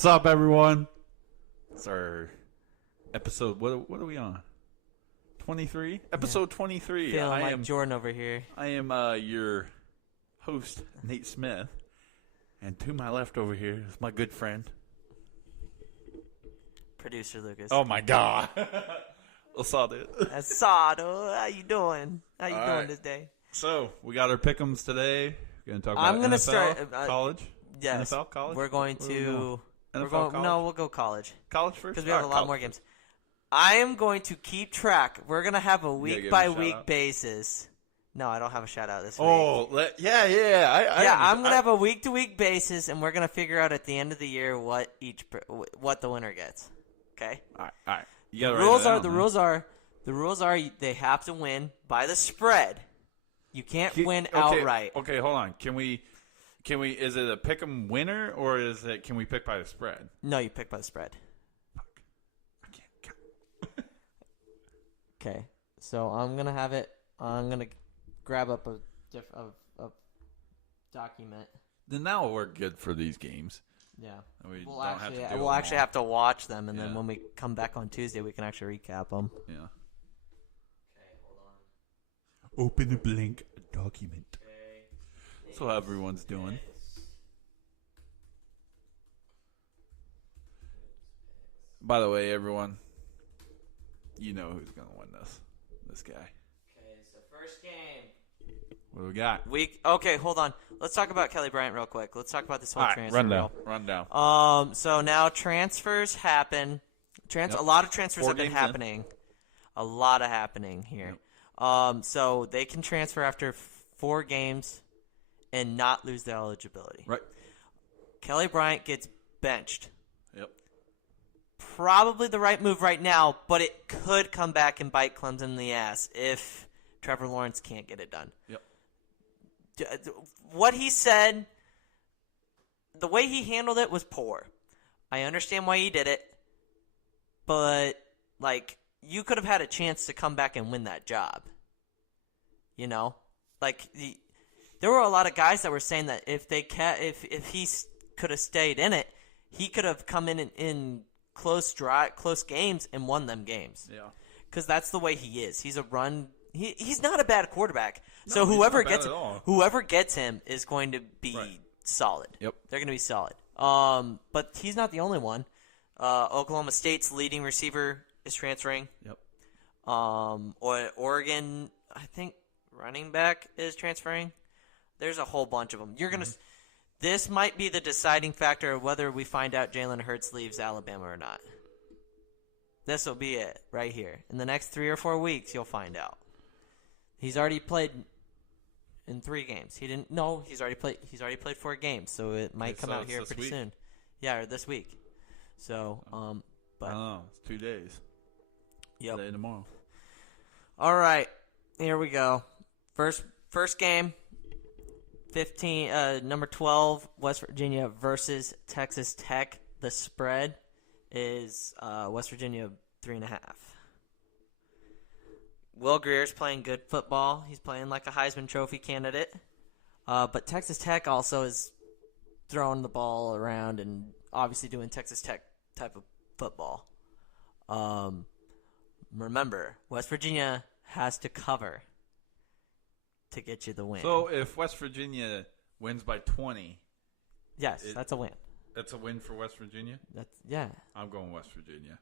What's up, everyone? It's our episode. What are we on? 23? Episode 23. Feeling like Jordan over here. I am your host, Nate Smith. And to my left over here is my good friend, Producer Lucas. Oh my God. Asado. Asado, how you doing? How you doing this day? So, we got our pick'ems today. We're going to talk about I'm gonna NFL, start college. Yes. NFL, college? We're going to... NFL, college? No, we'll go college. College first? Because we have a lot more games. I am going to keep track. We're going to have a week-by-week basis. No, I don't have a shout-out this week. Oh, yeah. I'm going to have a week-to-week basis, and we're going to figure out at the end of the year what the winner gets. Okay? All right. The rules are they have to win by the spread. You can't win outright. Okay, hold on. Can we? Is it a pick 'em winner or can we pick by the spread? No, you pick by the spread. Fuck. I can't. Okay, so I'm gonna have it. I'm gonna grab up a document. Then that'll work good for these games. Yeah, We'll actually have to watch them, and then when we come back on Tuesday, we can actually recap them. Yeah. Okay, hold on. Open a blank document. Okay. So how everyone's doing. By the way, everyone, you know who's gonna win this. This guy. Okay, so first game. What do we got? Okay, hold on. Let's talk about Kelly Bryant real quick. Let's talk about this whole transfer. Rundown. So now transfers happen. A lot of transfers have been happening. A lot of happening here. Yep. So they can transfer after 4 games and not lose their eligibility. Right. Kelly Bryant gets benched. Yep. Probably the right move right now, but it could come back and bite Clemson in the ass if Trevor Lawrence can't get it done. Yep. What he said, the way he handled it was poor. I understand why he did it, but you could have had a chance to come back and win that job. You know, there were a lot of guys that were saying that if he could have stayed in it, he could have come in close games and won them games. Yeah, because that's the way he is. He's a run. He's not a bad quarterback. No, so whoever gets him is going to be solid. Yep, they're going to be solid. But he's not the only one. Oklahoma State's leading receiver is transferring. Yep. Oregon, I think running back is transferring. There's a whole bunch of them. This might be the deciding factor of whether we find out Jalen Hurts leaves Alabama or not. This will be it right here. In the next 3 or 4 weeks, you'll find out. He's already played in 3 games. He's already played 4 games, so it might come out here pretty soon. Yeah, or this week. So, but I don't know. It's 2 days. Yep. Today and tomorrow. All right, here we go. First game. Number 12, West Virginia versus Texas Tech. The spread is West Virginia 3.5. Will Greer's playing good football. He's playing like a Heisman Trophy candidate. But Texas Tech also is throwing the ball around and obviously doing Texas Tech type of football. Remember, West Virginia has to cover to get you the win. So if West Virginia wins by 20, yes, that's a win. That's a win for West Virginia? Yeah. I'm going West Virginia.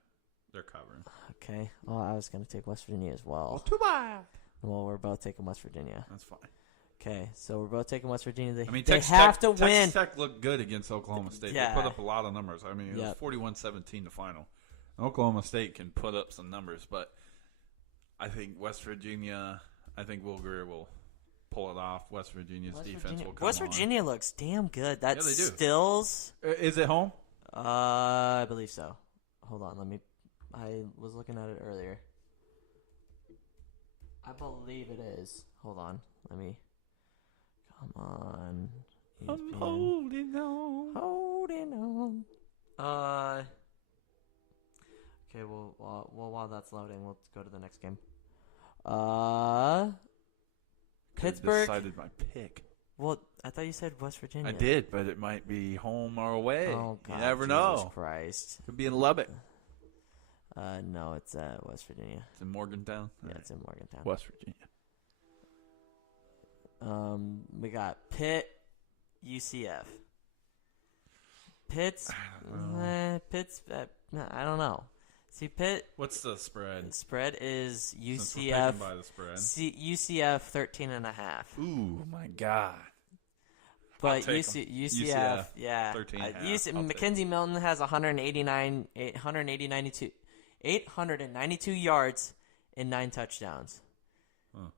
They're covering. Okay. Well, I was going to take West Virginia as well. Well, too bad. Well, we're both taking West Virginia. That's fine. Okay, so we're both taking West Virginia. They have Texas to win. Texas Tech looked good against Oklahoma State. Yeah. They put up a lot of numbers. I mean, it was 41-17 the final. Oklahoma State can put up some numbers, but I think West Virginia, Will Greer will pull it off. West Virginia's defense will come West Virginia looks damn good. That's they do. Stills. Is it home? I believe so. Hold on, I was looking at it earlier. I believe it is. Hold on, come on. ESPN. I'm holding on. Holding on. Okay, well, while that's loading, we'll go to the next game. Pittsburgh decided my pick. Well, I thought you said West Virginia. I did, but it might be home or away. Oh, God. You never Jesus know. Christ. Could be in Lubbock. No, it's West Virginia. It's in Morgantown? Yeah, it's in Morgantown. West Virginia. We got Pitt, UCF. Pitt's, I don't know. See, Pitt. What's the spread? The spread is UCF. Since we're picking by the spread. UCF 13.5. Ooh, my God. But UCF, yeah. 13.5. Mackenzie Milton has 892 yards and 9 touchdowns. Huh.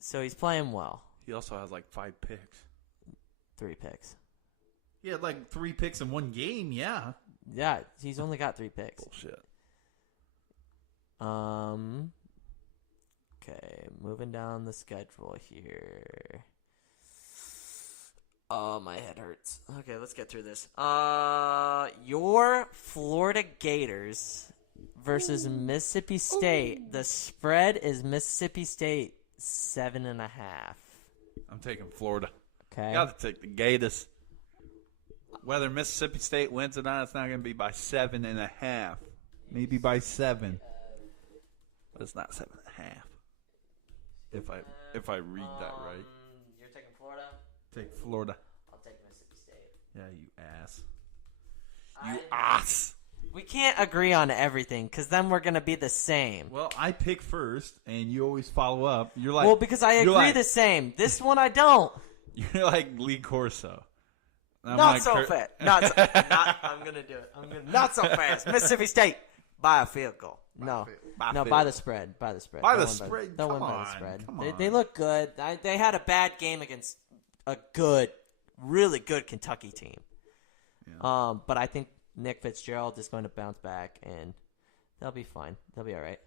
So he's playing well. He also has like 5 picks. 3 picks. He had like 3 picks in one game, yeah. Yeah, he's only got 3 picks. Bullshit. Okay, moving down the schedule here. Oh, my head hurts. Okay, let's get through this. Your Florida Gators versus Mississippi State. The spread is Mississippi State 7.5. I'm taking Florida. Okay. Got to take the Gators. Whether Mississippi State wins or not, it's not going to be by 7.5. Maybe by 7. But it's not 7.5. If I read that right. You're taking Florida? Take Florida. I'll take Mississippi State. Yeah, you ass. You ass. We can't agree on everything because then we're going to be the same. Well, I pick first, and you always follow up. You're like, well, because I agree the same. This one I don't. You're like Lee Corso. Not so fast. I'm going to do it. Not so fast. Mississippi State by a field goal. By the spread. By the spread. They'll win by the spread. They look good. They had a bad game against a really good Kentucky team. Yeah. But I think Nick Fitzgerald is going to bounce back, and they'll be fine. They'll be all right.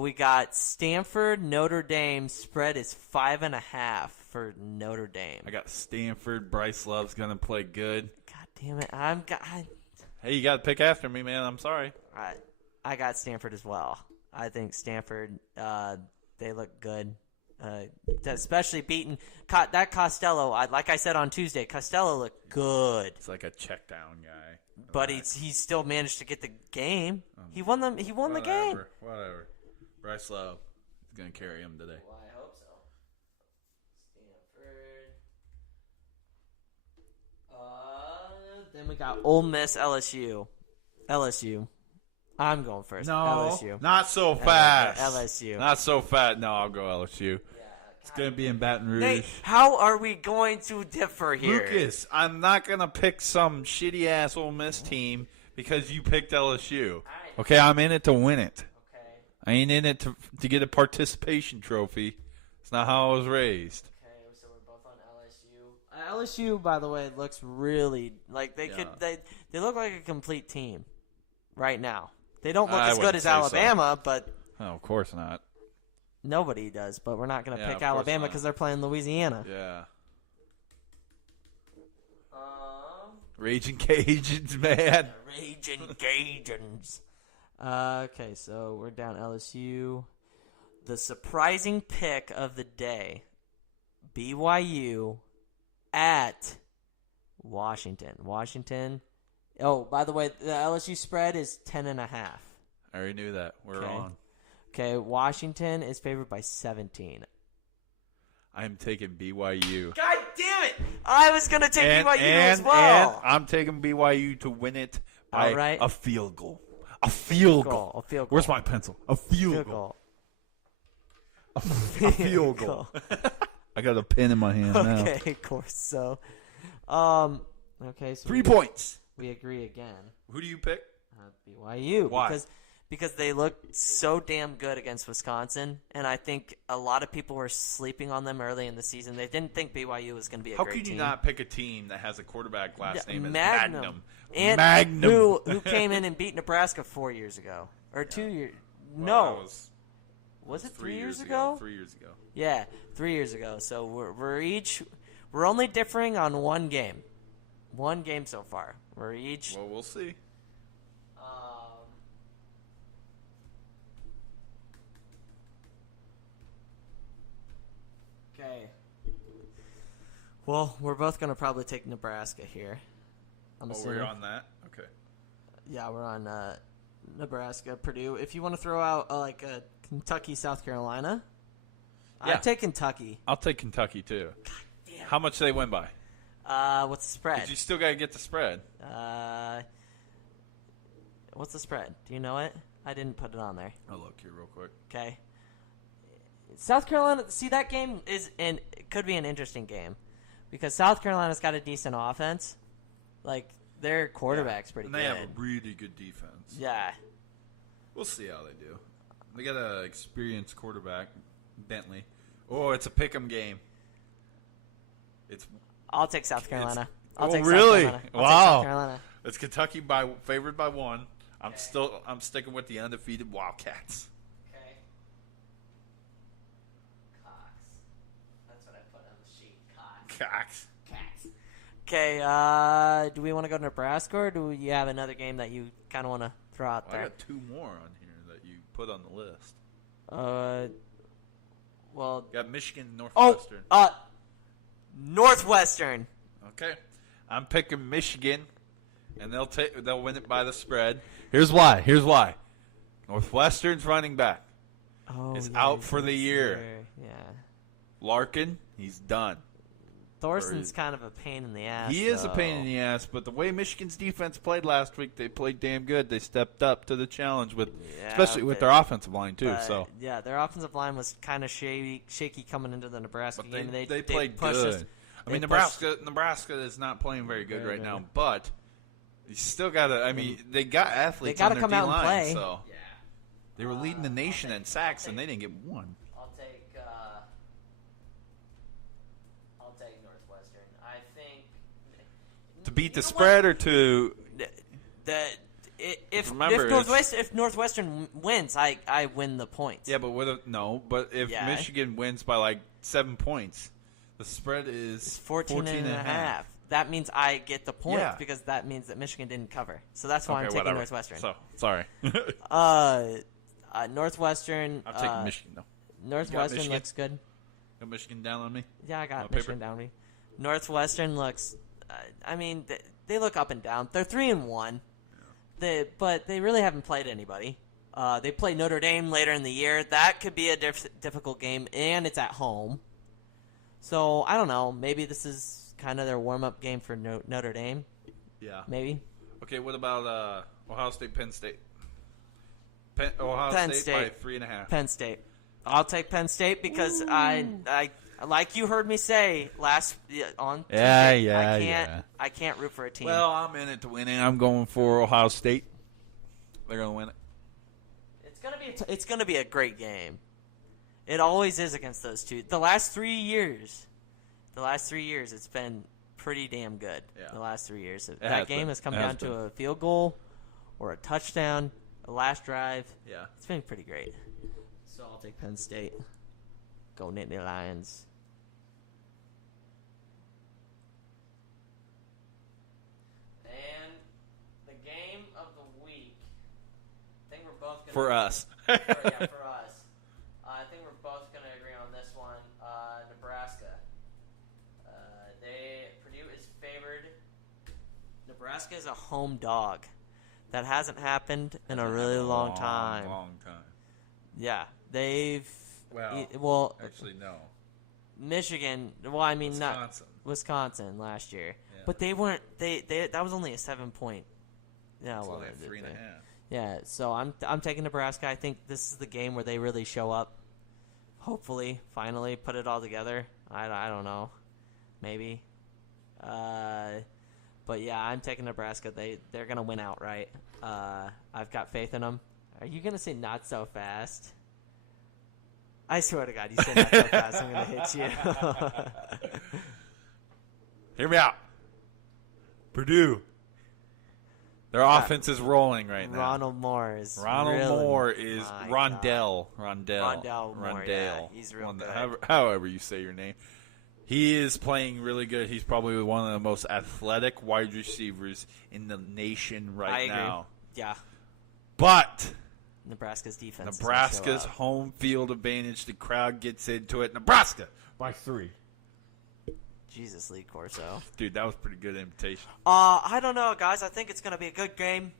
We got Stanford, Notre Dame. Spread is 5.5 for Notre Dame. I got Stanford. Bryce Love's going to play good. God damn it. Hey, you got to pick after me, man. I'm sorry. I got Stanford as well. I think Stanford, they look good. Especially beating that Costello. Like I said on Tuesday, Costello looked good. It's like a check down guy. But he still managed to get the game. He won the game. Whatever. Bryce Love is going to carry him today. Well, I hope so. Stanford. Then we got Ole Miss, LSU. I'm going first. No, LSU. Not so fast. LSU. Not so fast. No, I'll go LSU. It's going to be in Baton Rouge. Nate, how are we going to differ here? Lucas, I'm not going to pick some shitty-ass Ole Miss team because you picked LSU. Okay, I'm in it to win it. Okay. I ain't in it to get a participation trophy. It's not how I was raised. Okay, so we're both on LSU. LSU, by the way, looks really like they look like a complete team right now. They don't look as good as Alabama, but oh, of course not. Nobody does, but we're not going to pick Alabama because they're playing Louisiana. Yeah. Raging Cajuns, man. Raging Cajuns. Okay, so we're down LSU. The surprising pick of the day, BYU at Washington. Washington. Oh, by the way, the LSU spread is 10.5. I already knew that. We're on. Okay, Washington is favored by 17. I'm taking BYU. God damn it! I was going to take BYU as well. And I'm taking BYU to win it by a field goal. A field goal. Where's my pencil? A field goal. A field goal. I got a pen in my hand now. Okay, of course. So, okay. So 3 points. We agree again. Who do you pick? BYU. Why? Because they looked so damn good against Wisconsin, and I think a lot of people were sleeping on them early in the season. They didn't think BYU was going to be a great team. How could you not pick a team that has a quarterback last name as Magnum? And Magnum. Who came in and beat Nebraska 4 years ago. Or 2 years. No. Was it 3 years ago? 3 years ago. Yeah, 3 years ago. So we're only differing on one game. One game so far. We're each. Well, we'll see. Okay. Well, we're both going to probably take Nebraska here. We're on that? Okay. Yeah, we're on Nebraska, Purdue. If you want to throw out a Kentucky, South Carolina, yeah. I'd take Kentucky. I'll take Kentucky, too. God damn. How much do they win by? What's the spread? 'Cause you still got to get the spread. What's the spread? Do you know it? I didn't put it on there. I'll look here real quick. Okay. South Carolina, see, that game it could be an interesting game because South Carolina's got a decent offense. Their quarterback's pretty good. And they have a really good defense. Yeah. We'll see how they do. They got an experienced quarterback, Bentley. Oh, it's a pick'em game. I'll take South Carolina. Really? South Carolina. Wow. South Carolina. It's Kentucky favored by 1. I'm sticking with the undefeated Wildcats. Okay. Cox. That's what I put on the sheet. Cox. Okay, do we want to go to Nebraska, or do you have another game that you kind of want to throw out there? I got 2 more on here that you put on the list. Well, got Michigan, Northwestern. Northwestern. Okay, I'm picking Michigan, and they'll win it by the spread. Here's why. Northwestern's running back is out for the year. Yeah. Larkin, he's done. Thorsten's kind of a pain in the ass. He is a pain in the ass, but the way Michigan's defense played last week, they played damn good. They stepped up to the challenge especially with their offensive line too. Yeah, their offensive line was kind of shaky coming into the Nebraska game. They played good. I mean, Nebraska is not playing very good right now, but you still got to. I mean, they got athletes. They got on to their come out and play. So they were leading the nation in sacks, and they didn't get one. I'll take Northwestern. I think to beat the spread or to if Northwestern wins, I win the points. Yeah, but if Michigan wins by 7 points, the spread is 14 and a half. That means I get the points because that means that Michigan didn't cover. So that's why I'm taking Northwestern. So sorry. Northwestern. I'm taking Michigan though. Northwestern looks good. Got Michigan down on me? Yeah, I got Michigan down on me. Northwestern looks. They look up and down. They're 3-1. But they really haven't played anybody. They play Notre Dame later in the year. That could be a difficult game, and it's at home. So I don't know. Maybe this is kind of their warm-up game for Notre Dame. Yeah. Maybe. Okay. What about Ohio State, Penn State? Ohio State by 3.5. Penn State. I'll take Penn State because I like you heard me say on Tuesday, I can't root for a team. Well, I'm in it to win it. I'm going for Ohio State. They're going to win it. It's gonna be a great game. It always is against those two. The last 3 years, it's been pretty damn good. Yeah. The last 3 years, that game has come down to a field goal or a touchdown, a last drive. Yeah, it's been pretty great. So I'll take Penn State. Go Nittany Lions. And the game of the week. I think we're both gonna for us. For us. I think we're both going to agree on this one. Nebraska. Purdue is favored. Nebraska is a home dog. That hasn't happened in a really long time. Long time. Yeah, they've. Actually, no. Michigan. Well, I mean, Wisconsin last year, but they weren't. They that was only a 7-point. Yeah, only 3.5. Yeah, so I'm taking Nebraska. I think this is the game where they really show up. Hopefully, finally put it all together. I don't know, maybe. But yeah, I'm taking Nebraska. They're gonna win outright. I've got faith in them. Are you gonna say not so fast? I swear to God, you say not so fast, I'm gonna hit you. Hear me out. Purdue. Their offense is rolling right now. Ronald Moore is Rondell. Moore, yeah, he's real good. However you say your name. He is playing really good. He's probably one of the most athletic wide receivers in the nation right now. Yeah. But Nebraska's defense. Nebraska's home field advantage. The crowd gets into it. Nebraska by 3. Jesus, Lee Corso. Dude, that was a pretty good invitation. I don't know, guys. I think it's going to be a good game.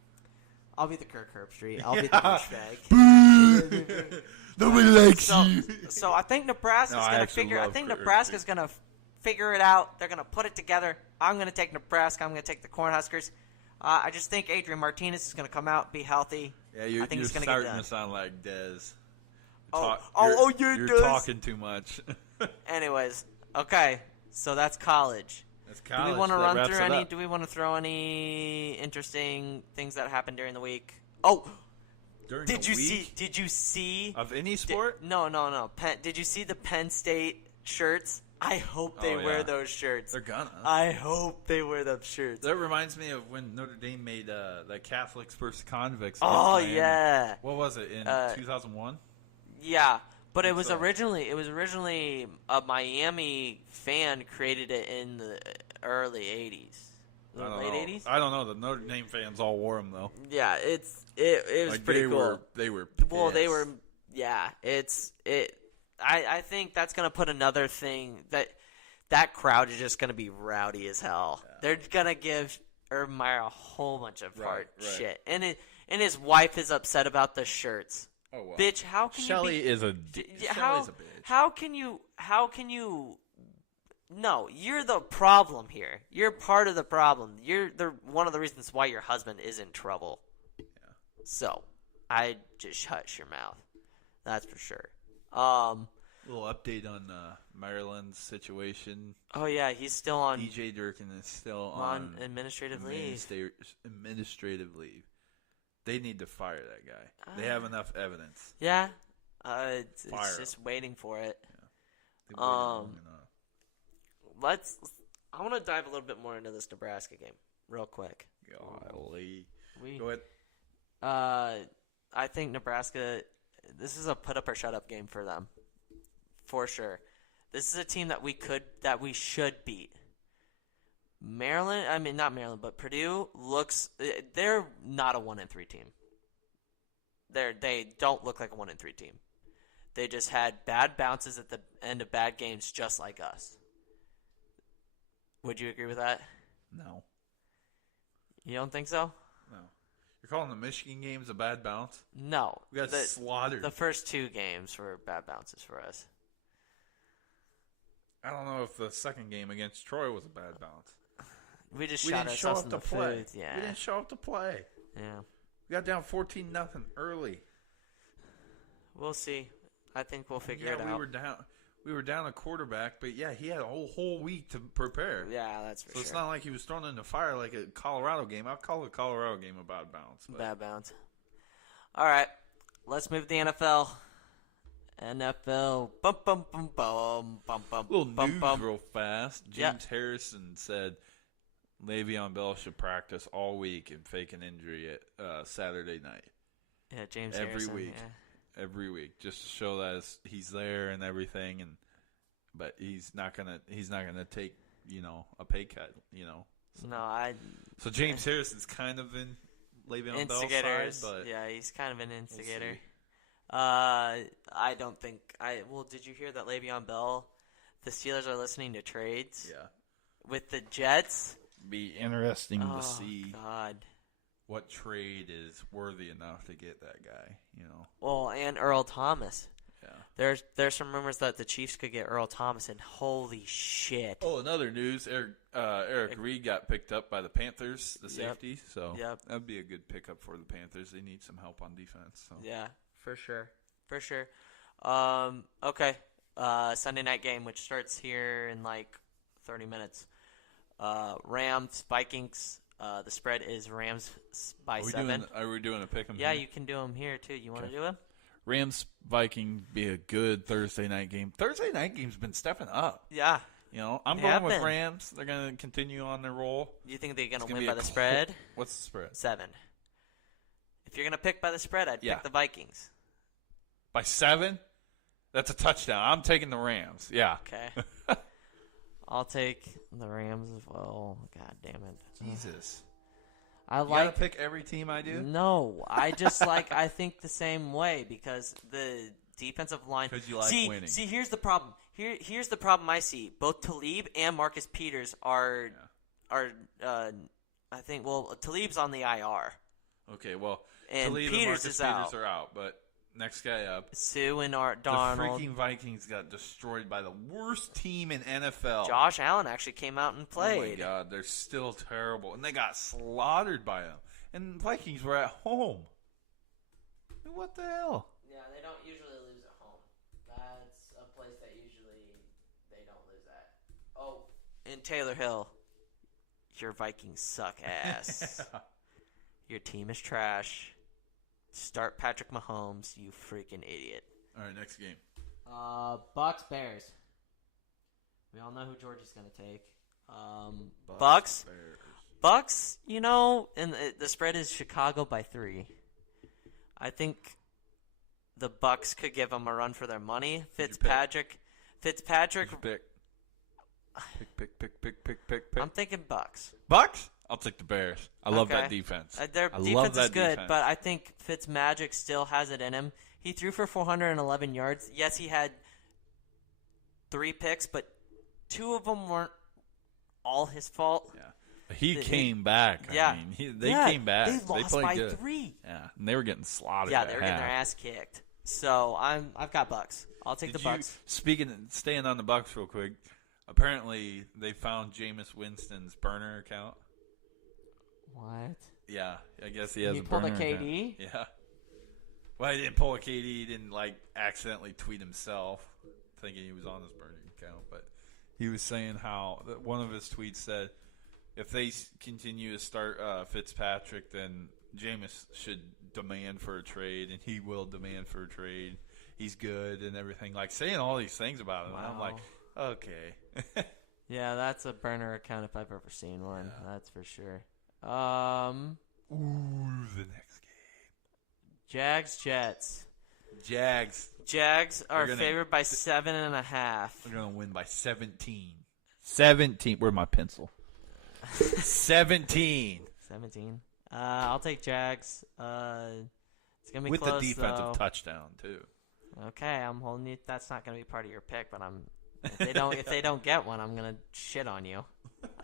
I'll be the Kirk Herbstreit. I'll be the douchebag. Nobody likes you. So I think Nebraska's going to figure. I think Nebraska's going to figure it out. They're going to put it together. I'm going to take Nebraska. I'm going to take the Cornhuskers. I just think Adrian Martinez is going to come out, be healthy. Yeah, you're starting to sound like Dez. You're talking too much. Anyways, okay. So that's college. That's college. Do we want to run through any? Do we want to throw any interesting things that happened during the week? Oh, did you see of any sport? No. Did you see the Penn State shirts? I hope they wear those shirts. They're gonna. I hope they wear those shirts. That reminds me of when Notre Dame made the Catholics versus convicts. Oh yeah. What was it in 2001? Yeah. But it was originally a Miami fan created it in the early 80s. Late 80s? I don't know. The Notre Dame fans all wore them though. Yeah, it was pretty cool. They were pissed. Well, they were I think that's going to put another thing that crowd is just going to be rowdy as hell. Yeah. They're going to give Urban Meyer a whole bunch of shit. And his wife is upset about the shirts. Oh, wow. Bitch, how can Shelly you be... is a Shelly's a bitch. How can you... No, you're the problem here. You're part of the problem. You're one of the reasons why your husband is in trouble. Yeah. So, I just shut your mouth. That's for sure. Little update on Maryland's situation. Oh, yeah, he's still on... DJ Durkin is still on administrative leave. Administrative leave. They need to fire that guy. They have enough evidence. Yeah. It's just waiing for it. Yeah. I want to dive a little bit more into this Nebraska game real quick. Golly. Go ahead. I think Nebraska, this is a put up or shut up game for them. For sure. This is a team that we should beat. Not Maryland, but Purdue they're not a 1-3 team. They don't look like a 1-3 team. They just had bad bounces at the end of bad games just like us. Would you agree with that? No. You don't think so? No. You're calling the Michigan games a bad bounce? No. We got slaughtered. The first two games were bad bounces for us. I don't know if the second game against Troy was a bad bounce. We just shot ourselves in the foot. Yeah. We didn't show up to play. Yeah. We got down 14-0 early. We'll see. I think we'll figure it out. We were down a quarterback, but yeah, he had a whole week to prepare. Yeah, that's for sure. So it's not like he was thrown in the fire like a Colorado game. I'll call the Colorado game a bad bounce. Bad bounce. All right. Let's move to the NFL. NFL. Bum, bum, bum, bum, bum, bum, little bum, news bum. real fast. James Harrison said Le'Veon Bell should practice all week and fake an injury at Saturday night. Yeah, James every Harrison. Week. Yeah. Every week, just to show that he's there and everything, but he's not gonna take a pay cut. So James Harrison's kind of in Le'Veon Bell's side, but yeah, he's kind of an instigator. I don't think did you hear that Le'Veon Bell, the Steelers are listening to trades? Yeah. With the Jets? Be interesting to see God. What trade is worthy enough to get that guy, Well, and Earl Thomas. Yeah. There's some rumors that the Chiefs could get Earl Thomas, and holy shit. Oh, another news, Eric Reed got picked up by the Panthers, the safety, so that would be a good pickup for the Panthers. They need some help on defense. So. Yeah, for sure. Okay. Sunday night game, which starts here in like 30 minutes. Rams, Vikings. The spread is Rams by 7. Are we doing a pick 'em? Yeah, here? you can do them here too. You want to do them? Rams Viking be a good Thursday night game. Thursday night game's been stepping up. Yeah. I'm going with Rams. They're going to continue on their roll. You think they're going to win by the spread? What's the spread? 7. If you're going to pick by the spread, I'd pick the Vikings. By 7? That's a touchdown. I'm taking the Rams. Yeah. Okay. I'll take the Rams as well. God damn it. Jesus. You gotta pick every team I do? No. I just I think the same way because the defensive line. Because you like winning. See, here's the problem. Here's the problem I see. Both Talib and Marcus Peters are I think, Talib's on the IR. Okay, well, and Talib Peters and Marcus is Peters out. are out, but next guy up. Sue and Donald. The freaking Vikings got destroyed by the worst team in NFL. Josh Allen actually came out and played. Oh, my God. They're still terrible. And they got slaughtered by them. And the Vikings were at home. What the hell? Yeah, they don't usually lose at home. That's a place that usually they don't lose at. Oh, in Taylor Hill, your Vikings suck ass. Your team is trash. Start Patrick Mahomes, you freaking idiot. All right, next game. Bucks Bears. We all know who Georgie's going to take. Bucks. Bears. Bucks, and the spread is Chicago by 3. I think the Bucks could give them a run for their money. Fitzpatrick. Pick. I'm thinking Bucks. Bucks? I'll take the Bears. I love that defense. Their defense is good, but I think Fitzmagic still has it in him. He threw for 411 yards. Yes, he had 3 picks, but 2 of them weren't all his fault. Yeah. He came back. Yeah. I mean, they came back. They lost played by good. 3. Yeah, and they were getting slaughtered. Yeah, they were getting their ass kicked. So I've got Bucks. I'll take the Bucks. Staying on the Bucks real quick. Apparently, they found Jameis Winston's burner account. What? Yeah, I guess he has a burner pulled a KD? account. Yeah. Well, he didn't pull a KD. He didn't, accidentally tweet himself thinking he was on his burner account. But he was saying how one of his tweets said, if they continue to start Fitzpatrick, then Jameis should demand for a trade, and he will demand for a trade. He's good and everything. Saying all these things about him. Wow. And I'm like, okay. Yeah, that's a burner account if I've ever seen one. Yeah. That's for sure. The next game. Jags-Jets. Jags are favored by 7.5. They're going to win by 17. 17. Where's my pencil? 17. 17. I'll take Jags. It's going to be with close, the defensive though. touchdown, too. Okay, I'm holding you. That's not going to be part of your pick, but if they don't get one, I'm going to shit on you.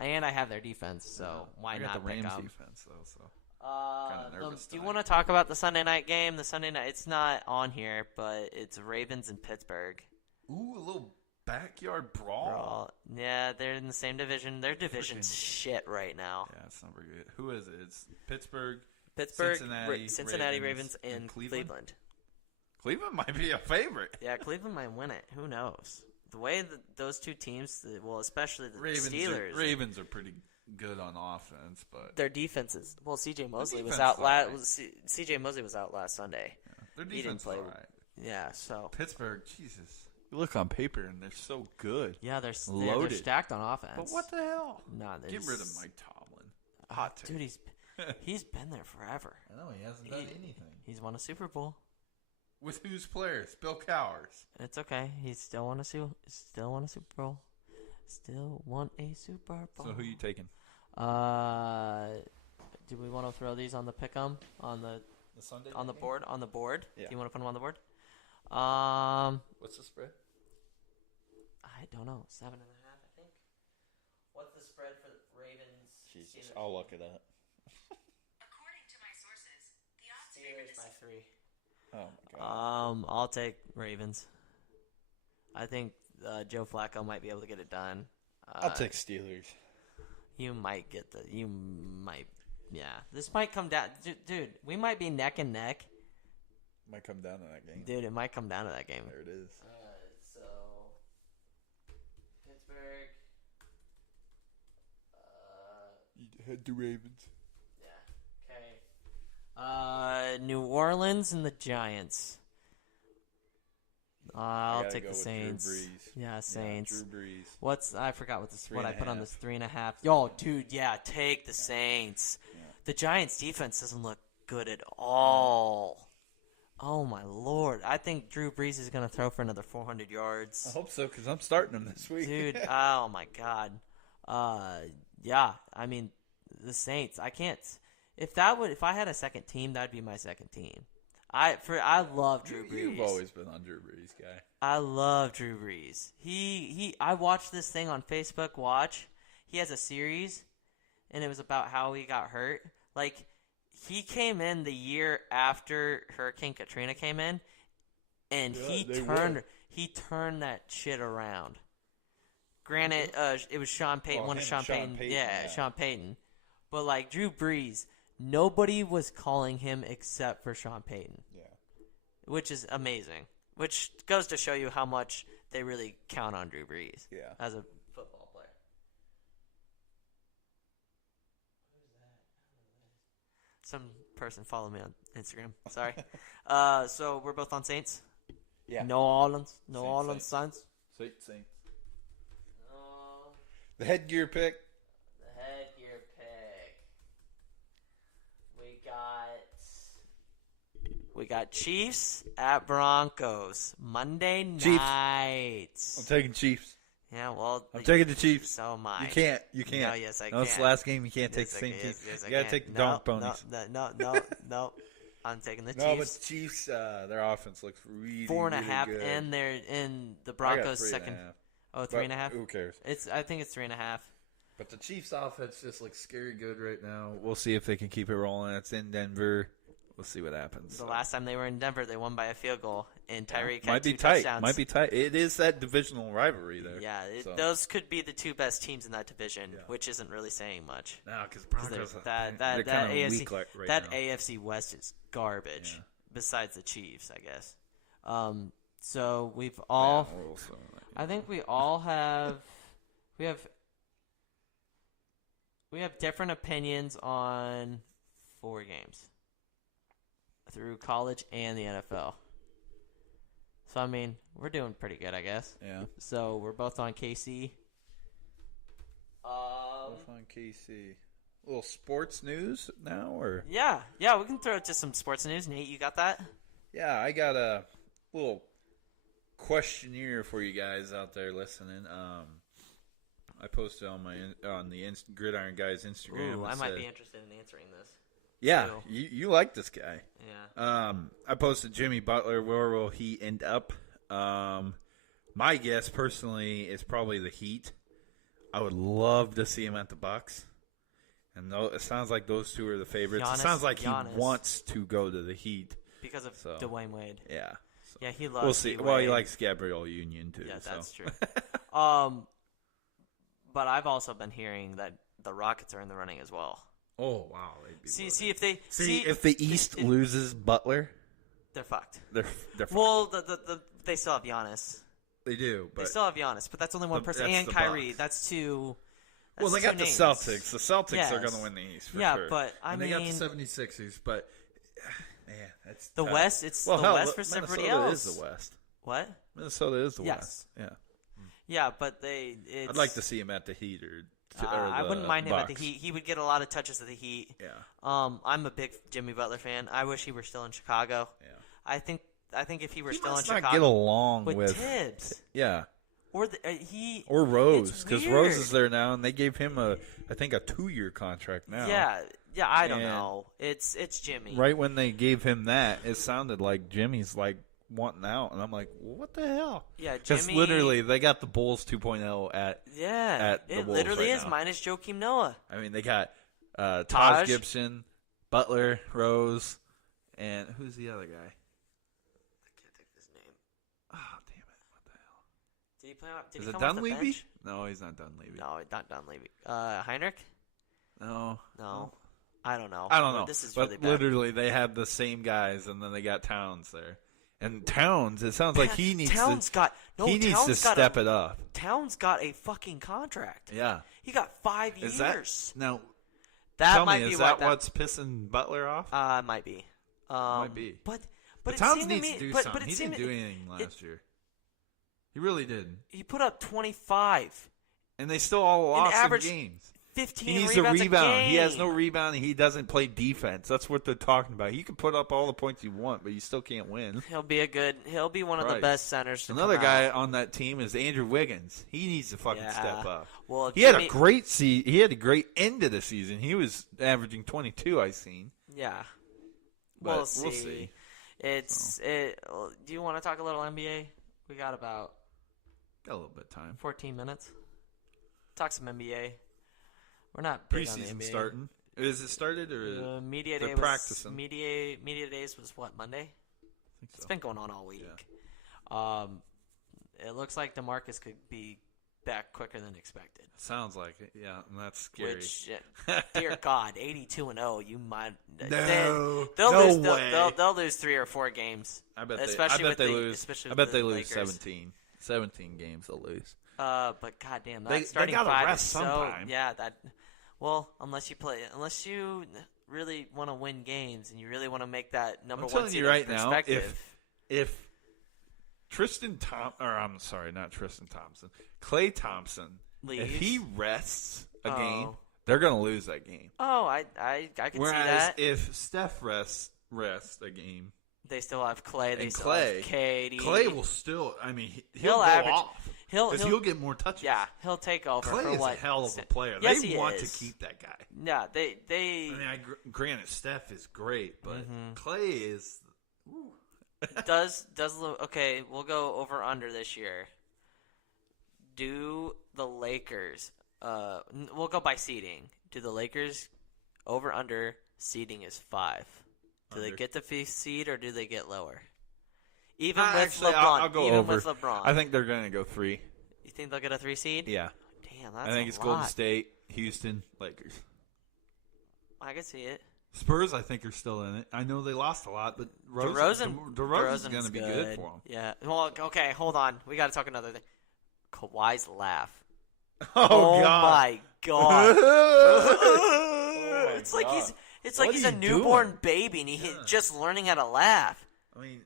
And I have their defense, so why not the Rams pick them? defense, though, so kind of nervous. Do you want to talk about the Sunday night game? The Sunday night, it's not on here, but it's Ravens and Pittsburgh. Ooh, a little backyard brawl. Yeah, they're in the same division. Their division's shit right now. Yeah, it's not very good. Who is it? It's Pittsburgh, Cincinnati Ravens, and Cleveland. Cleveland might be a favorite. Yeah, Cleveland might win it. Who knows? The way that those two teams, especially the Steelers. Ravens are pretty good on offense, but their defenses. Well, C.J. Mosley was out last. C.J. Mosley was out last Sunday. Yeah, their defense is all right. Yeah, so Pittsburgh, Jesus. You look on paper and they're so good. Yeah, they're loaded. They're stacked on offense. But what the hell? Get rid of Mike Tomlin. Hot take. Dude, he's been there forever. I know he hasn't done anything. He's won a Super Bowl. With whose players? Bill Cowers. It's okay. He still won a Super Bowl. Still won a Super Bowl. So who are you taking? Do we want to throw these on the pick'em on the Sunday on the board? On the board? Yeah. Do you want to put them on the board? What's the spread? I don't know. 7.5, I think. What's the spread for the Ravens? Jesus, I'll look it up. According to my sources, the odds Steelers by 3. Oh my God. I'll take Ravens. I think Joe Flacco might be able to get it done. I'll take Steelers. Yeah. This might come down. Dude, we might be neck and neck. Might come down to that game. Dude, it might come down to that game. There it is. So, Pittsburgh. You head to Ravens. Yeah. Okay. New Orleans and the Giants. I'll take the Saints. Drew Brees. Yeah, Saints. Yeah, Drew Brees. I forgot what I put on this 3.5. Yo, dude, yeah, take the Saints. Yeah. The Giants' defense doesn't look good at all. Oh my Lord! I think Drew Brees is going to throw for another 400 yards. I hope so, because I'm starting him this week, dude. Oh my God. Yeah. I mean, the Saints. I can't. If I had a second team, that'd be my second team. I love Drew Brees. You've always been on Drew Brees guy. I love Drew Brees. I watched this thing on Facebook Watch. He has a series, and it was about how he got hurt. Like, he came in the year after Hurricane Katrina came in, and he turned that shit around. Granted, it was Sean Payton, Sean Payton. Yeah, Sean Payton. But, like, Drew Brees, nobody was calling him except for Sean Payton. Yeah. Which is amazing. Which goes to show you how much they really count on Drew Brees as a football player. Some person followed me on Instagram. Sorry. So we're both on Saints? Yeah. New Orleans Saints. Saints. The headgear pick. We got Chiefs at Broncos Monday night. I'm taking Chiefs. Yeah, well, I'm taking the Chiefs. So am I. You can't. No, yes, I no, can. it's the last game. You can't take the same team. Yes, you gotta take the donk ponies. No. I'm taking the Chiefs. No, but the Chiefs, their offense looks really 4.5, really good. and they're in the Broncos second. 3.5. 3.5. Who cares? I think it's 3.5. But the Chiefs' offense just looks scary good right now. We'll see if they can keep it rolling. It's in Denver. We'll see what happens. The last time they were in Denver, they won by a field goal, and Tyreek had 2 touchdowns. Might be tight. It is that divisional rivalry there. Yeah, those could be the 2 best teams in that division, which isn't really saying much. No, because Broncos that AFC weak right that now. AFC West is garbage. Yeah. Besides the Chiefs, I guess. So we've all. I think we all have. We have different opinions on 4 games. Through college and the NFL. So, I mean, we're doing pretty good, I guess. Yeah. So, we're both on KC. Both on KC. A little sports news now, or? Yeah, we can throw to some sports news. Nate, you got that? Yeah, I got a little questionnaire for you guys out there listening. I posted on the Gridiron Guyz Instagram. Ooh, I might be interested in answering this. Yeah, you like this guy. Yeah. I posted Jimmy Butler. Where will he end up? My guess, personally, is probably the Heat. I would love to see him at the Bucks. And it sounds like those 2 are the favorites. It sounds like he wants to go to the Heat. Because of Dwayne Wade. Yeah. So yeah, he loves We'll see. Wade. Well, he likes Gabrielle Union, too. Yeah, that's true. But I've also been hearing that the Rockets are in the running as well. Oh wow! See if they if the East loses Butler, they're fucked. They're fucked. Well, they still have Giannis. They do, but they still have Giannis, but that's only one person, and Kyrie. That's 2. Well, they got names. The Celtics. The Celtics are going to win the East for sure. But I mean, they got the 76ers. But man, that's the tough. West. It's the West for everybody else. Minnesota is the West. What? Minnesota is the West. Yeah. Yeah, but I'd like to see him at the Heat or I wouldn't mind Bucks. him at the Heat. He would get a lot of touches at the Heat. Yeah. I'm a big Jimmy Butler fan. I wish he were still in Chicago. Yeah. I think if he were still in must Chicago, not get along with Tibbs. Yeah. Or Rose, because Rose is there now, and they gave him I think a 2-year contract now. Yeah. I don't know. It's Jimmy. Right when they gave him that, it sounded like Jimmy's like wanting out, and I'm like, well, what the hell? Yeah, Jimmy. Because literally, they got the Bulls 2.0 at the it Wolves literally right is now. Minus Joakim Noah. I mean, they got Taj Gibson, Butler, Rose, and who's the other guy? I can't think of his name. Oh, damn it! What the hell? Did he play? Did is he it come off the Dunleavy? bench? No, he's not Dunleavy. No, not Dunleavy. Heinrich? No. I don't know. This is but really bad. Literally, they have the same guys, and then they got Towns there. And Towns, it sounds like he needs to step it up. Towns got a fucking contract. Yeah. He got 5 years. Now, that is that what's pissing Butler off? Might be. Might be. But Towns needs to do something. He didn't do anything last year. He really did. He put up 25. And they still all lost in games. 15 he needs rebounds to rebound. A game. He has no rebound, and he doesn't play defense. That's what they're talking about. You can put up all the points you want, but you still can't win. He'll be one of the best centers. Another guy on that team is Andrew Wiggins. He needs to fucking step up. Well, he had a great He had a great end of the season. He was averaging 22. I seen. Yeah. But we'll see. Do you want to talk a little NBA? We got a little bit of time. 14 minutes. Talk some NBA. We're not big on the Preseason NBA. starting. Is it started or media they're day practicing? Media days was what, Monday? I think so. It's been going on all week. Yeah. It looks like DeMarcus could be back quicker than expected. Sounds like it, yeah, and that's scary. Which, dear God, 82-0, you might. No, They'll lose 3 or 4 games. I bet they lose. I bet they lose 17. 17 games they'll lose. But goddamn, that they starting gotta 5 rest is so sometime. yeah. Well, unless you really want to win games and you really want to make that number I'm one telling seed you right in now, perspective. if Klay Thompson, leaves. if he rests a game, they're gonna lose that game. Oh, I can see Whereas that. if Steph rests a game, They still have Klay. They and still have KD. Klay will still. I mean, he'll go average. off. He'll get more touches. Yeah, he'll take over. Klay for is what? a hell of a player. Yes, they he want is. to keep that guy. Yeah, they. I mean, granted, Steph is great, but Klay is. does okay. We'll go over under this year. Do the Lakers? We'll go by seeding. Do the Lakers over under seeding is 5? Do they get the 5th seed or do they get lower? Even with Actually, LeBron. I'll go even over. with LeBron. I think they're going to go 3. You think they'll get a 3 seed? Yeah. Damn, that's I think a it's lot. Golden State, Houston, Lakers. I can see it. Spurs, I think, are still in it. I know they lost a lot, but DeRozan's going to be good for them. Yeah. Well, okay, hold on. We got to talk another thing. Kawhi's laugh. Oh God. My God. It's like God. he's a newborn baby and he's just learning how to laugh. I mean,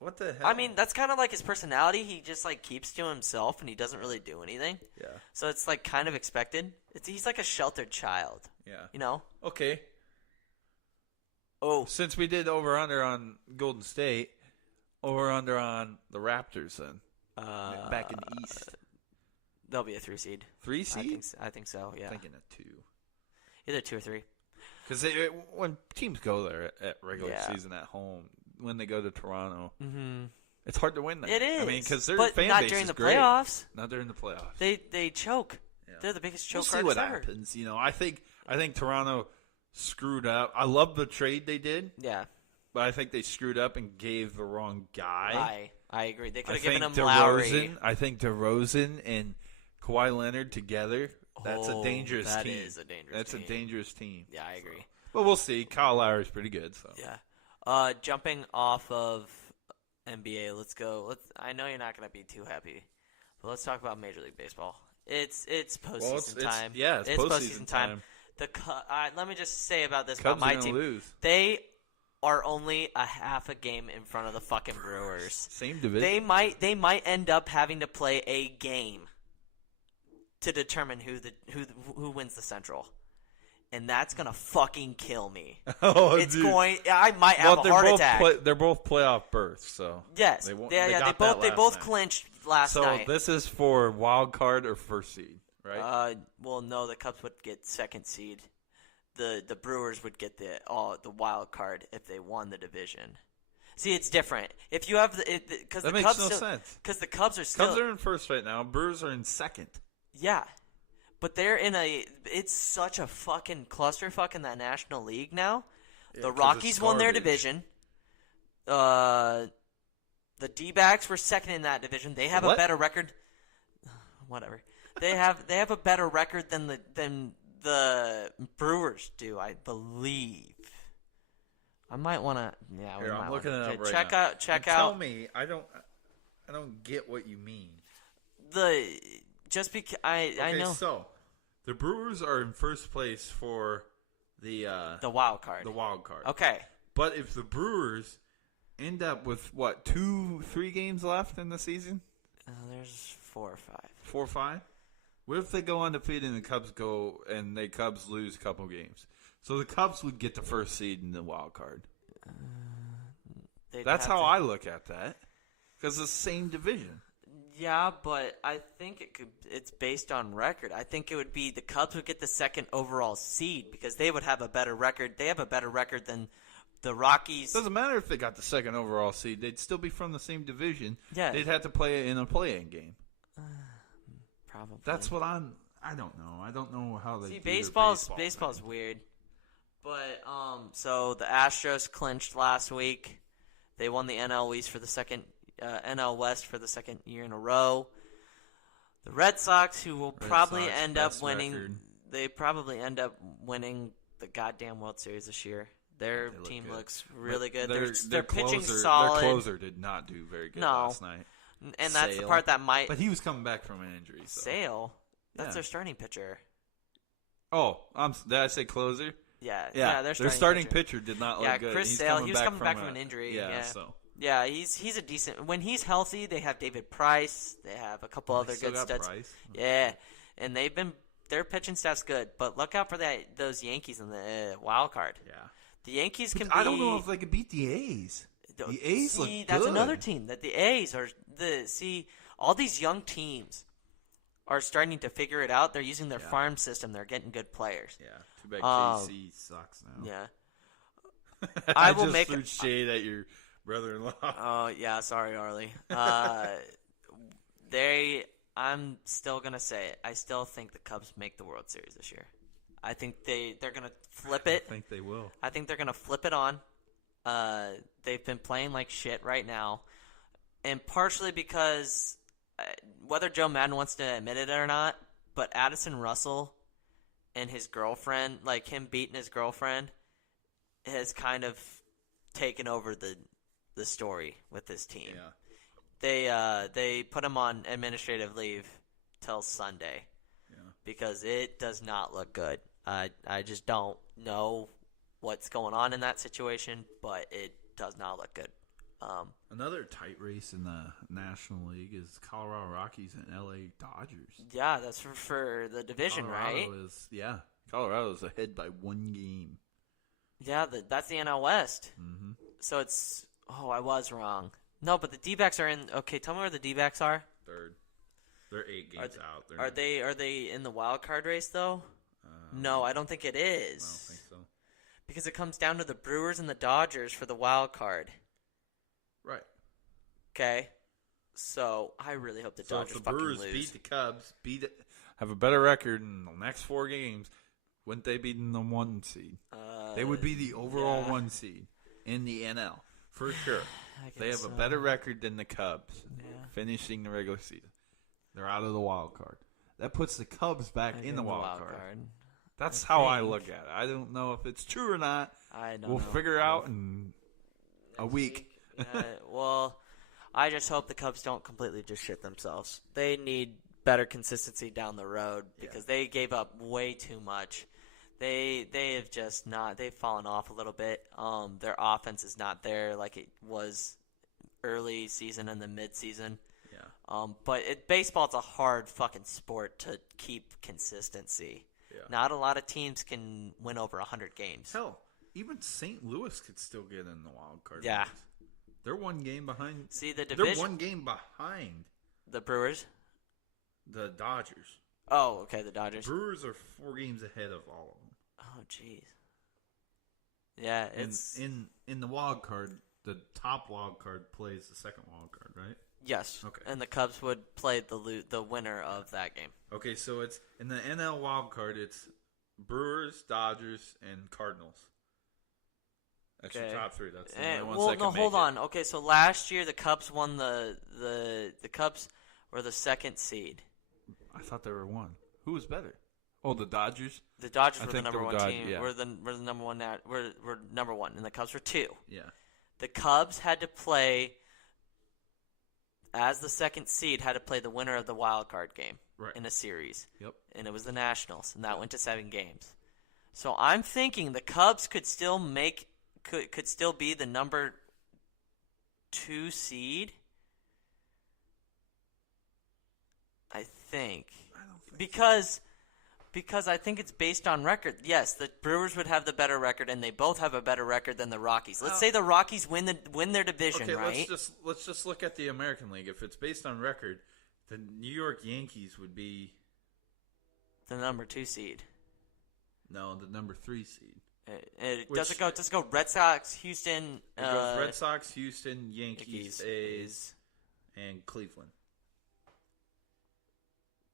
what the hell? I mean, that's kind of like his personality. He just like keeps to himself and he doesn't really do anything. Yeah. So it's like kind of expected. He's like a sheltered child. Yeah. You know? Okay. Oh. Since we did over-under on Golden State, over-under on the Raptors then. Back in the East. They'll be a 3 seed. 3 seed? I think so, yeah. I'm thinking a 2. Either 2 or 3. Because when teams go there at regular season at home, when they go to Toronto, it's hard to win there. It is. I mean, because their but fan not base during is the great. playoffs. Not during the playoffs. They choke. Yeah. They're the biggest choke We'll see what ever. happens. You know, I think Toronto screwed up. I love the trade they did. Yeah. But I think they screwed up and gave the wrong guy. I agree. They could have given him DeRozan, Lowry. I think DeRozan and Kawhi Leonard together, that's a dangerous team. That is a dangerous team. That's a dangerous team. Yeah, I agree. But we'll see. Kyle Lowry's pretty good. So. Yeah. Jumping off of NBA, let's go. I know you're not going to be too happy, but let's talk about Major League Baseball. It's postseason time. It's postseason time. Let me just say about this Cubs about my are team. Lose. They are only a half a game in front of the fucking Brewers. Same division. They might end up having to play a game to determine who wins the Central. And that's gonna fucking kill me. It's dude. I might have a heart attack. They're both playoff berths, so yes, they both clinched last night. So this is for wild card or first seed, right? Well, no, the Cubs would get second seed. The Brewers would get the wild card if they won the division. See, it's different. If you have because the makes Cubs no sense. Because the Cubs are still Cubs are in first right now. Brewers are in second. Yeah. But they're in it's such a fucking clusterfuck in that National League now. Yeah, the Rockies won their garbage. division. The D-backs were second in that division. They have a better record. Whatever. They have a better record than the Brewers do, I believe. I might want to. Yeah, Here, I'm looking it up right check now. out. Tell me, I don't get what you mean. Just because I know. So the Brewers are in first place for the wild card. The wild card. Okay. But if the Brewers end up with 2-3 games left in the season? There's 4 or 5. 4 or 5? What if they go undefeated and the Cubs Cubs lose a couple games? So the Cubs would get the first seed in the wild card. That's how I look at that. Because it's the same division. Yeah, but I think it's based on record. I think it would be the Cubs would get the second overall seed because they would have a better record. They have a better record than the Rockies. Doesn't matter if they got the second overall seed; they'd still be from the same division. Yeah, they'd have to play it in a play-in game. Probably. That's what I don't know. I don't know how they see. Do Baseball's baseball weird. But so the Astros clinched last week. They won the NL West for the second year in a row. The Red Sox, who will probably end up winning, they probably end up winning the goddamn World Series this year. Their team looks really good. Their pitching solid. Their closer did not do very good last night. And that's the part that might. But he was coming back from an injury. So. Sale, that's their starting pitcher. Oh, did I say closer? Yeah. Their starting pitcher did not look good. Chris Sale, he was coming back from an injury. Yeah, he's a decent. When he's healthy, they have David Price. They have a couple other good studs. Price. Yeah, and their pitching staff's good. But look out for those Yankees in the wild card. Yeah, the Yankees can. I don't know if they could beat the A's. The A's look good. That's another team that the A's are. All these young teams are starting to figure it out. They're using their farm system. They're getting good players. Yeah, too bad KC sucks now. Yeah, I will just threw shade at your brother-in-law. Oh yeah, sorry, Arlie. I'm still gonna say it. I still think the Cubs make the World Series this year. I think they're gonna flip it. I think they will. I think they're gonna flip it on. They've been playing like shit right now, and partially because whether Joe Madden wants to admit it or not, but Addison Russell and his girlfriend, like him beating his girlfriend, has kind of taken over the story with this team. Yeah. They put him on administrative leave till Sunday. Yeah. Because it does not look good. I just don't know what's going on in that situation, but it does not look good. Another tight race in the National League is Colorado Rockies and LA Dodgers. Yeah, that's for the division, right? Colorado's ahead by 1 game. Yeah, that's the NL West. Mm-hmm. So it's... Oh, I was wrong. No, but the D-backs are in... Okay, tell me where the D-backs are. Third. They're 8 games out. Are they in the wild card race, though? No, I don't think it is. I don't think so. Because it comes down to the Brewers and the Dodgers for the wild card. Right. Okay. So, I really hope the Dodgers if the fucking Brewers lose. beat the Cubs, have a better record in the next 4 games, wouldn't they be in the 1 seed? They would be the overall 1 seed in the NL, for sure. They have a better record than the Cubs, finishing the regular season. They're out of the wild card. That puts the Cubs back in the wild card. That's how I look at it. I don't know if it's true or not. We'll figure out in a week. Well, I just hope the Cubs don't completely just shit themselves. They need better consistency down the road because they gave up way too much. They have just not. They've fallen off a little bit. Their offense is not there like it was early season and the mid season. Yeah. But baseball's a hard fucking sport to keep consistency. Yeah. Not a lot of teams can win over 100 games. Hell, even St. Louis could still get in the wild card. Yeah. Games. They're 1 game behind. See the division. They're 1 game behind the Brewers. The Dodgers. Oh, okay, the Dodgers. The Brewers are 4 games ahead of all of them. Oh, jeez. Yeah, it's in the wild card. The top wild card plays the second wild card, right? Yes. Okay. And the Cubs would play the winner of that game. Okay, so it's in the NL wild card. It's Brewers, Dodgers, and Cardinals. That's your top 3. That's the only ones that can make hold it. on. Okay, so last year the Cubs won the Cubs were the 2nd seed. I thought they were 1. Who was better? Oh, the Dodgers. The Dodgers were the number 1 team. Yeah. We're the number 1 now. We're number 1, and the Cubs were 2. Yeah. The Cubs had to play as the 2nd seed. Had to play the winner of the wild card game in a series. Yep. And it was the Nationals, and that went to 7 games. So I'm thinking the Cubs could still could still be the number 2 seed. I think. I don't think because I think it's based on record. Yes, the Brewers would have the better record, and they both have a better record than the Rockies. Let's say the Rockies win their division, right? Let's just look at the American League. If it's based on record, the New York Yankees would be the number 2 seed. No, the number 3 seed. Does it go Red Sox, Houston? It goes Red Sox, Houston, Yankees, A's, and Cleveland.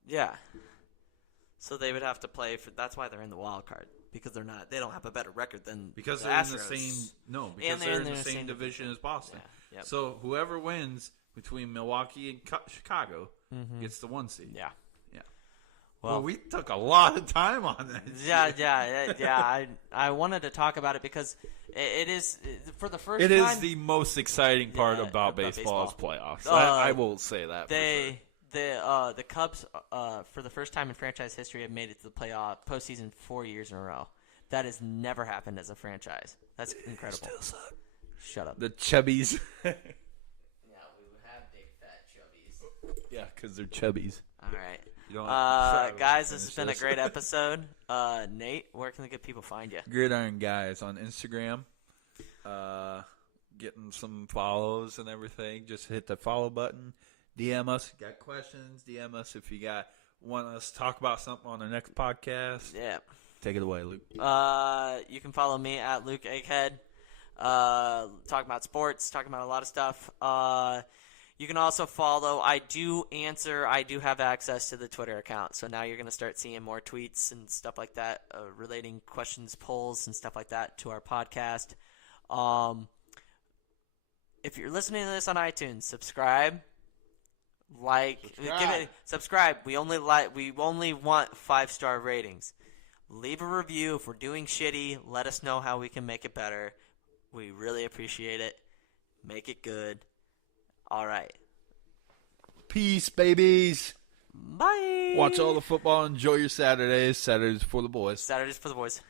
Yeah. So they would have to play for. That's why they're in the wild card, because they're not. They don't have a better record than because the they're Astros. in the same. No, because they're in the same division as Boston. Yeah. Yep. So whoever wins between Milwaukee and Chicago gets the 1 seed. Yeah. Well, we took a lot of time on that. Yeah. I wanted to talk about it because it is for the first time. It is the most exciting part about baseball's playoffs. I will say that. The Cubs, for the first time in franchise history, have made it to the postseason 4 years in a row. That has never happened as a franchise. That's incredible. Still suck. Shut up. The Chubbies. Yeah, we would have big fat Chubbies. Yeah, because they're Chubbies. All right. Guys, this has been a great episode. Nate, where can the good people find you? Iron Guyz on Instagram. Getting some follows and everything. Just hit the follow button. DM us. If you got questions, DM us if you want us to talk about something on the next podcast. Yeah. Take it away, Luke. You can follow me at Luke Egghead. Talking about sports, talking about a lot of stuff. You can also follow. I do have access to the Twitter account, so now you're going to start seeing more tweets and stuff like that, relating questions, polls, and stuff like that to our podcast. If you're listening to this on iTunes, subscribe. Subscribe. We only want 5-star ratings. Leave a review. If we're doing shitty, let us know how we can make it better. We really appreciate it. Make it good. All right. Peace, babies. Bye. Watch all the football. Enjoy your Saturdays. Saturdays for the boys. Saturdays for the boys.